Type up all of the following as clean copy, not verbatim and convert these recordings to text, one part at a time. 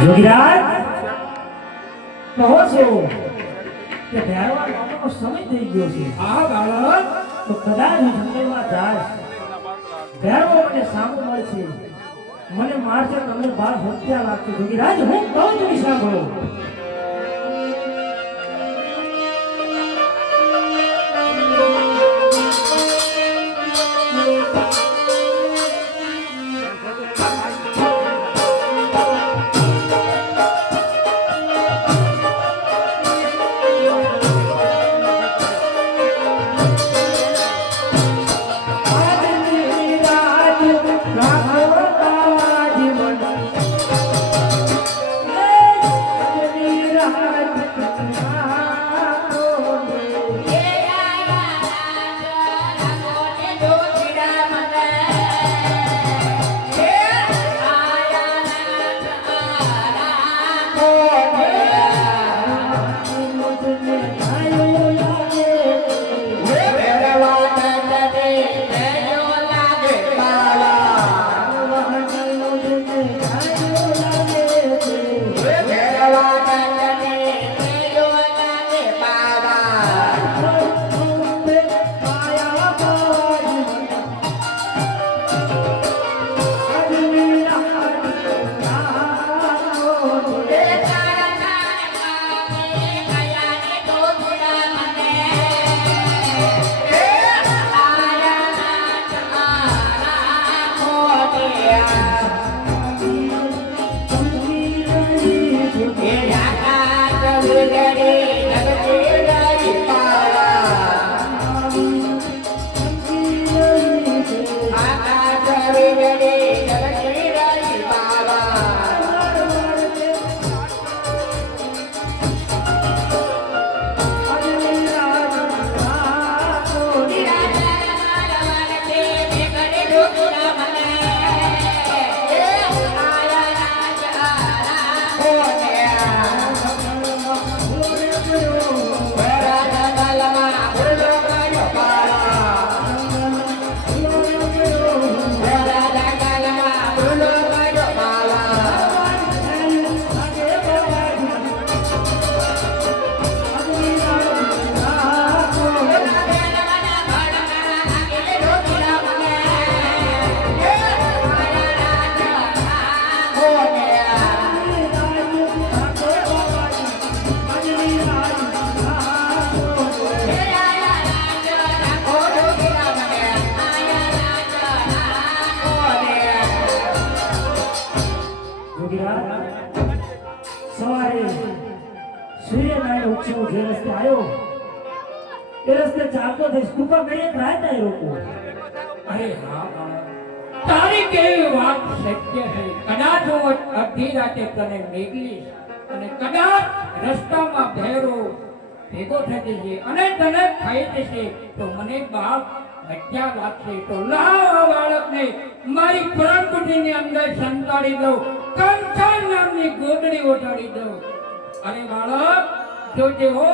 જોગીરાજ કહો છો કે ભેરવા ગામનો સમય થઈ ગયો છે. હા બાળક, તો કદાચ હું જંગલમાં જાશ, ભેરવો મને સામો મળશે, મને મારશે તો તમને બાળ હત્યા લાગશે. જોગીરાજ હું કહું તમે સાંભળો. સવારે સૂર્યનારાયણ ઉગશે હું જે રસ્તે આવ્યો એ રસ્તે ચાલતો થઈશ. કૃપા કરી એક રાત આવી રોકો. અરે હા બાળક, તારી કેવી વાત સત્ય છે. કદાચ હું અડધી રાતે તને મેળવીશ અને કદાચ રસ્તામાં ભેરો ભેગો થઈ જશે અને તને ખાઈ જશે તો મને બાપ હત્યા લાગશે. તો લાવ આ બાળકને મારી પ્રાણકુટીની અંદર સંતાડી દઉં, કંચન નામની ગોદડી ઓઢાડી દઉં. અને બાળક જોજે હો,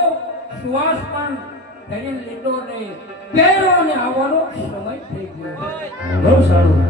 શ્વાસ પણ ધરીને લીધો નહીં, ભેરોને આવવાનો સમય થઈ ગયો. બહુ સારું.